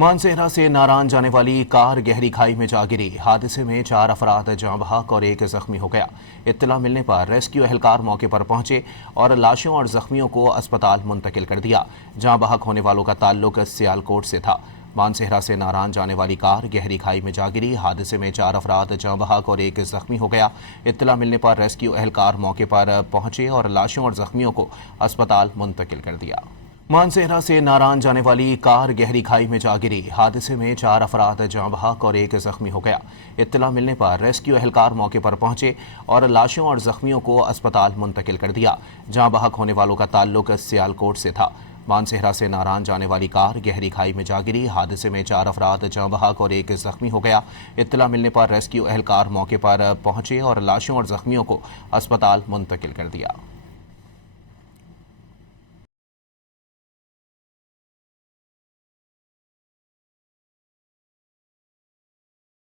मानसेहरा से नारायण जाने वाली कार गहरी खाई में जा गिरी। हादसे में 4 अफराद जाँ बहक और 1 जख्मी हो गया। इत्तला मिलने पर रेस्क्यू एहलकार मौके पर पहुंचे और लाशों और जख्मियों को अस्पताल मुंतकिल कर दिया। जाँ बहक होने वालों का ताल्लुक सियालकोट से था। मानसेहरा से नारायण जाने वाली कार गहरी खाई में जा गिरी। हादसे में 4 अफराद जाँ बहक और 1 जख्मी हो गया। इत्तला मिलने पर रेस्क्यू एहलकार मौके पर पहुंचे और लाशों और जख्मियों को अस्पताल मुंतकिल कर दिया। मानसेहरा से नारायण जाने वाली कार गहरी खाई में जा गिरी। हादसे में 4 अफराद जाँ बहक और 1 जख्मी हो गया। इत्तला मिलने पर रेस्क्यू एहलकार मौके पर पहुंचे और लाशों और जख्मियों को अस्पताल मुंतकिल कर दिया। जाँ बहक होने वालों का ताल्लुक सियालकोट से था। मानसेहरा से नारायण जाने वाली कार गहरी खाई में जा गिरी। हादसे में 4 अफराद जाँ बहक और 1 जख्मी हो गया। इत्तला मिलने पर रेस्क्यू एहलकार मौके पर पहुंचे और लाशों और जख्मियों को अस्पताल मुंतकिल कर दिया।